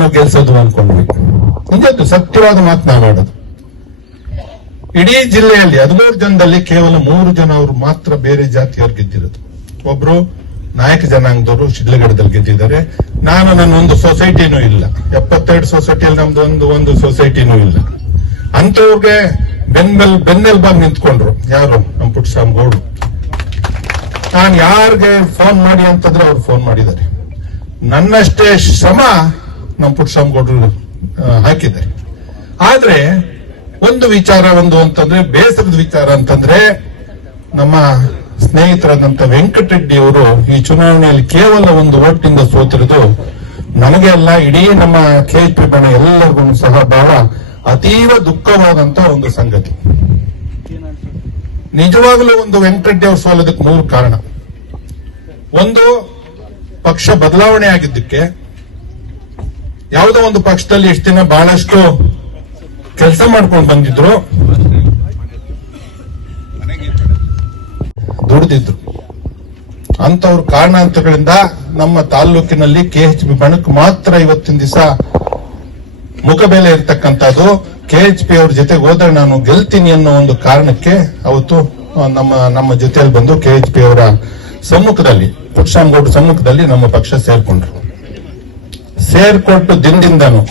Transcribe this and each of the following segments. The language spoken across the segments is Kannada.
ನಾವು ಗೆಲ್ಸೋದು ಅನ್ಕೊಂಡ್ವಿ. ನಿಜದ್ದು ಸತ್ಯವಾದ ಮಾತನಾಡೋದು. ಇಡೀ ಜಿಲ್ಲೆಯಲ್ಲಿ 13 ಜನದಲ್ಲಿ ಕೇವಲ 3 ಜನ ಅವರು ಮಾತ್ರ ಬೇರೆ ಜಾತಿಯವ್ರು ಗೆದ್ದಿರೋದು. ಒಬ್ರು ನಾಯಕ ಜನಾಂಗದವರು ಶಿಡ್ಲಘಟ್ಟದಲ್ಲಿ ಗೆದ್ದಿದ್ದಾರೆ. ನಾನು ನನ್ನ ಒಂದು ಸೊಸೈಟಿನೂ ಇಲ್ಲ, 72 ಸೊಸೈಟಿಯಲ್ಲಿ ನಮ್ದು ಒಂದು ಸೊಸೈಟಿನೂ ಇಲ್ಲ. ಅಂತವ್ರಿಗೆ ಬೆನ್ನೆಲ್ಬಾಗಿ ನಿಂತ್ಕೊಂಡ್ರು ಯಾರು, ನಮ್ಮ ಪುಟ್ಟಸ್ವಾಮಿ ಗೌಡ್ರು. ನಾನು ಯಾರಿಗೆ ಫೋನ್ ಮಾಡಿ ಅಂತಂದ್ರೆ ಅವ್ರು ಫೋನ್ ಮಾಡಿದ್ದಾರೆ. ನನ್ನಷ್ಟೇ ಶ್ರಮ ನಮ್ಮ ಪುಟ್ಟಸ್ವಾಮಿ ಗೌಡ್ರು ಹಾಕಿದ್ದಾರೆ. ಆದ್ರೆ ಒಂದು ವಿಚಾರ ಅಂತಂದ್ರೆ ಬೇಸರದ ವಿಚಾರ ಅಂತಂದ್ರೆ, ನಮ್ಮ ಸ್ನೇಹಿತರಾದಂತ ವೆಂಕಟರೆಡ್ಡಿ ಅವರು ಈ ಚುನಾವಣೆಯಲ್ಲಿ ಕೇವಲ 1 ಓಟಿನಿಂದ ಸೋತಿರೋದು ನಮಗೆ ಅಲ್ಲ, ಇಡೀ ನಮ್ಮ KHP ಬಣ ಎಲ್ಲರಿಗೂ ಸಹ ಬಹಳ ಅತೀವ ದುಃಖವಾದಂತ ಒಂದು ಸಂಗತಿ. ನಿಜವಾಗ್ಲೂ ವೆಂಕಟರೆಡ್ಡಿ ಅವರು ಸೋಲೋದಕ್ಕೆ 3 ಕಾರಣ. ಒಂದು, ಪಕ್ಷ ಬದಲಾವಣೆ ಆಗಿದ್ದಕ್ಕೆ. ಯಾವುದೋ ಒಂದು ಪಕ್ಷದಲ್ಲಿ ಇಷ್ಟು ದಿನ ಬಹಳಷ್ಟು ಕೆಲಸ ಮಾಡ್ಕೊಂಡು ಬಂದಿದ್ರು, ದುಡಿದಿದ್ರು. ಅಂತವ್ರ ಕಾರಣಾಂತರಗಳಿಂದ ನಮ್ಮ ತಾಲ್ಲೂಕಿನಲ್ಲಿ KHP ಬಣಕ್ಕೆ ಮಾತ್ರ ಇವತ್ತಿನ ದಿವಸ ಮುಖಬೆಲೆ ಇರ್ತಕ್ಕಂಥದ್ದು. KHP ಅವ್ರ ಜೊತೆಗೆ ಹೋದ್ರೆ ನಾನು ಗೆಲ್ತೀನಿ ಅನ್ನೋ ಒಂದು ಕಾರಣಕ್ಕೆ ಅವತ್ತು ನಮ್ಮ ಜೊತೆಯಲ್ಲಿ ಬಂದು KHP ಅವರ ಸಮ್ಮುಖದಲ್ಲಿ, ಪುಟ್ಟಸ್ವಾಮಿ ಗೌಡ್ರ ಸಮ್ಮುಖದಲ್ಲಿ ನಮ್ಮ ಪಕ್ಷ ಸೇರ್ಕೊಟ್ಟು ದಿನದಿಂದನು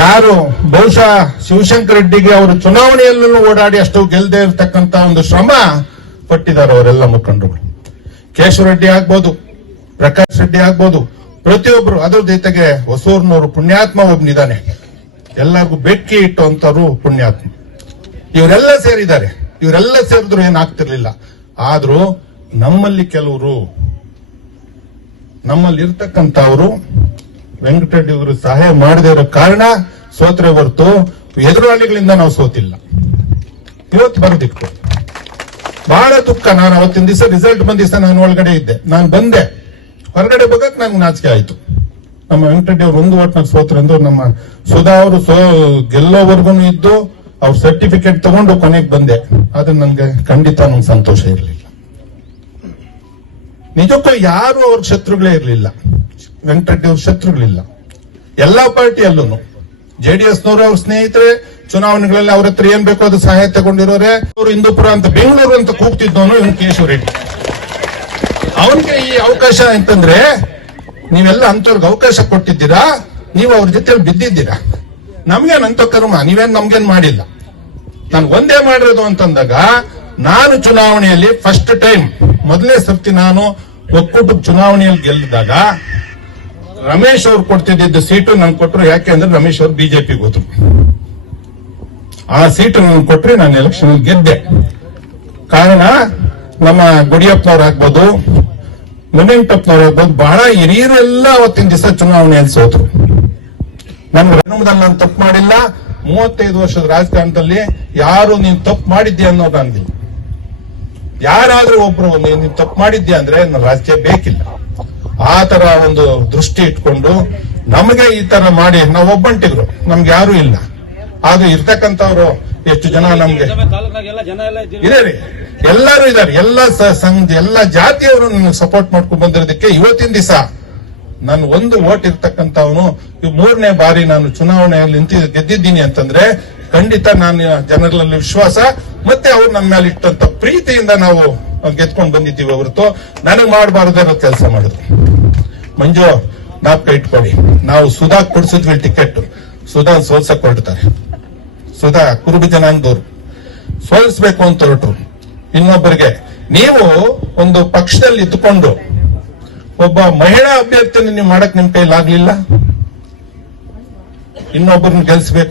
ಯಾರು ಬಹುಶಃ ಶಿವಶಂಕರ ರೆಡ್ಡಿಗೆ ಅವರು ಚುನಾವಣೆಯಲ್ಲೂ ಓಡಾಡಿ ಅಷ್ಟು ಗೆಲ್ಲದೆ ಇರತಕ್ಕಂತ ಒಂದು ಶ್ರಮ ಪಟ್ಟಿದ್ದಾರೆ ಅವರೆಲ್ಲ ಮುಖಂಡರುಗಳು. ಕೇಶವ ರೆಡ್ಡಿ ಆಗ್ಬೋದು, ಪ್ರಕಾಶ್ ರೆಡ್ಡಿ ಆಗ್ಬೋದು, ಪ್ರತಿಯೊಬ್ರು. ಅದ್ರ ಜೊತೆಗೆ ಹೊಸೂರ್ನವರು ಪುಣ್ಯಾತ್ಮ ಒಬ್ಬನಿದ್ದಾನೆ, ಎಲ್ಲರಿಗೂ ಬೆಕ್ಕಿ ಇಟ್ಟುವಂತವ್ರು ಪುಣ್ಯಾತ್ಮ. ಇವರೆಲ್ಲ ಸೇರಿದ್ದಾರೆ. ಇವರೆಲ್ಲ ಸೇರಿದ್ರು ಏನಾಗ್ತಿರ್ಲಿಲ್ಲ. ಆದ್ರೂ ನಮ್ಮಲ್ಲಿ ಕೆಲವರು, ನಮ್ಮಲ್ಲಿ ಇರ್ತಕ್ಕಂಥವ್ರು ವೆಂಕಟರೆಡ್ಡಿ ಅವರು ಸಹಾಯ ಮಾಡದೇ ಇರೋ ಕಾರಣ ಸೋತ್ರೆ ಹೊರತು ಎದುರಾಳಿಗಳಿಂದ ನಾವು ಸೋತಿಲ್ಲ. ಇವತ್ತು ಬರೋದಿತ್ತು ಬಹಳ ದುಃಖ. ನಾನು ಅವತ್ತಿನ ದಿವಸ ರಿಸಲ್ಟ್ ಬಂದ ದಿವಸ ನಾನು ಒಳಗಡೆ ಇದ್ದೆ. ನಾನು ಬಂದೆ, ಹೊರಗಡೆ ಬಗಕ್ ನನ್ಗೆ ನಾಚಿಕೆ ಆಯ್ತು. ನಮ್ಮ ವೆಂಕಟರೆಡ್ಡಿ ಅವರು 1 ಓಟ್ನಾಗ ಸೋತ್ರಂದ್ರು. ನಮ್ಮ ಸುಧಾ ಅವರು ಗೆಲ್ಲೋವರೆಗೂ ಇದ್ದು ಅವ್ರ ಸರ್ಟಿಫಿಕೇಟ್ ತಗೊಂಡು ಕೊನೆಗೆ ಬಂದೆ. ಆದ್ರೆ ನನ್ಗೆ ಖಂಡಿತ ನಮ್ಗೆ ಸಂತೋಷ ಇರಲಿಲ್ಲ. ನಿಜಕ್ಕೂ ಯಾರು ಅವ್ರ ಶತ್ರುಗಳೇ ಇರಲಿಲ್ಲ. ವೆಂಕಟರೆಡ್ಡಿ ಅವ್ರ ಶತ್ರುಗಳಿಲ್ಲ. ಎಲ್ಲಾ ಪಾರ್ಟಿಯಲ್ಲೂ JDSನವರು ಅವ್ರ ಸ್ನೇಹಿತರೆ, ಚುನಾವಣೆಗಳಲ್ಲಿ ಅವ್ರ ಹತ್ರ ಏನ್ ಬೇಕೋ ಅದು ಸಹಾಯ ತಗೊಂಡಿರೋರೆ. ಅವರು ಹಿಂದೂಪುರ ಅಂತ ಬೆಂಗಳೂರು ಅಂತ ಕೂಗ್ತಿದ್ದವನು ಇವನು ಕೇಶವ ರೆಡ್ಡಿ. ಅವನಿಗೆ ಈ ಅವಕಾಶ ಅಂತಂದ್ರೆ ನೀವೆಲ್ಲ ಅಂತವ್ರಿಗೆ ಅವಕಾಶ ಕೊಟ್ಟಿದ್ದೀರಾ, ನೀವು ಅವ್ರ ಜೊತೆ ಬಿದ್ದಿದ್ದೀರಾ. ನಮ್ಗೇನ್ ಅಂತ ಕರ್ಮ, ನೀವೇನ್ ನಮ್ಗೇನ್ ಮಾಡಿಲ್ಲ. ನಾನು ಒಂದೇ ಮಾಡಿರೋದು ಅಂತಂದಾಗ, ನಾನು ಚುನಾವಣೆಯಲ್ಲಿ ಫಸ್ಟ್ ಟೈಮ್ ಮೊದಲನೇ ಸರ್ತಿ ನಾನು ಒಕ್ಕೂಟದ ಚುನಾವಣೆಯಲ್ಲಿ ಗೆಲ್ಲಿದಾಗ ರಮೇಶ್ ಅವ್ರು ಕೊಡ್ತಿದ್ದ ಸೀಟು ನಂಗೆ ಕೊಟ್ಟರು. ಯಾಕೆ ಅಂದ್ರೆ ರಮೇಶ್ ಅವರು ಬಿಜೆಪಿಗೆ ಹೋದ್ರು. ಆ ಸೀಟು ನನ್ಗೆ ಕೊಟ್ರೆ ನಾನು ಎಲೆಕ್ಷನ್ ಗೆದ್ದೆ. ಕಾರಣ ನಮ್ಮ ಗುಡಿಯಪ್ಪನವ್ರು ಆಗ್ಬೋದು, ಮುನಿಯಂಟಪ್ಪನವ್ರು ಆಗ್ಬೋದು, ಬಹಳ ಹಿರಿಯರೆಲ್ಲ ಅವತ್ತಿನ ದಿವಸ ಚುನಾವಣೆಯಲ್ಲಿ ಸೋತರು. ನನ್ಗೆ ರಣಮದಲ್ಲಿ ನಾನು ತಪ್ಪು ಮಾಡಿಲ್ಲ. 35 ವರ್ಷದ ರಾಜಕಾರಣದಲ್ಲಿ ಯಾರು ನೀನ್ ತಪ್ಪು ಮಾಡಿದ್ಯಾ ಅನ್ನೋದು ಅಂದಿಲ್ಲ. ಯಾರಾದ್ರೂ ಒಬ್ರು ನೀನ್ ತಪ್ಪು ಮಾಡಿದ್ಯಾ ಅಂದ್ರೆ ನನ್ನ ರಾಜಕೀಯ ಬೇಕಿಲ್ಲ. ಆ ತರ ಒಂದು ದೃಷ್ಟಿ ಇಟ್ಕೊಂಡು ನಮಗೆ ಈ ತರ ಮಾಡಿ ನಾವು ಒಬ್ಬಂಟಿದ್ರು, ನಮ್ಗೆ ಯಾರು ಇಲ್ಲ. ಆದ್ರೂ ಇರ್ತಕ್ಕಂಥವ್ರು ಎಷ್ಟು ಜನ ನಮ್ಗೆ ಇದೆ ರೀ, ಎಲ್ಲರೂ ಇದ್ದಾರೆ. ಎಲ್ಲ ಜಾತಿಯವರು ನನಗೆ ಸಪೋರ್ಟ್ ಮಾಡ್ಕೊಂಡು ಬಂದಿರೋದಕ್ಕೆ ಇವತ್ತಿನ ದಿವಸ ನಾನು 1 ಓಟ್ ಇರ್ತಕ್ಕಂಥವನು 3ನೇ ಬಾರಿ ನಾನು ಚುನಾವಣೆಯಲ್ಲಿ ಗೆದ್ದಿದ್ದೀನಿ ಅಂತಂದ್ರೆ ಖಂಡಿತ ನಾನು ಜನರಲ್ಲಿ ವಿಶ್ವಾಸ ಮತ್ತೆ ಅವ್ರು ನನ್ನ ಮೇಲೆ ಇಟ್ಟಂತ ಪ್ರೀತಿಯಿಂದ ನಾವು ಗೆದ್ಕೊಂಡು ಬಂದಿದ್ದೀವಿ ಹೊರತು ನನಗೆ ಮಾಡಬಾರದೇ ಕೆಲಸ ಮಾಡಿದ್ರು. ಮಂಜು ಜ್ಞಾಪಕ ಇಟ್ಕೊಳ್ಳಿ, ನಾವು ಸುಧಾ ಕೊಡ್ಸಿದ್ವಿ ಟಿಕೆಟ್. ಸುಧಾ ಸೋಲ್ಸಕ್ ಹೊರಡ್ತಾರೆ. ಸುಧಾ ಕುರುಬ ಜನಾಂಗದವ್ರು ಸೋಲಿಸ್ಬೇಕು ಅಂತ ಹೊರಟ್ರು ಇನ್ನೊಬ್ಬರಿಗೆ. ನೀವು ಒಂದು ಪಕ್ಷದಲ್ಲಿ ಇದ್ದುಕೊಂಡು ಒಬ್ಬ ಮಹಿಳಾ ಅಭ್ಯರ್ಥಿಯನ್ನು ನೀವು ಮಾಡಕ್ ನಿಮ್ ಕೈಲಾಗ್ಲಿಲ್ಲ. ಇನ್ನೊಬ್ಬರನ್ನ ಗೆಲ್ಸ್ಬೇಕು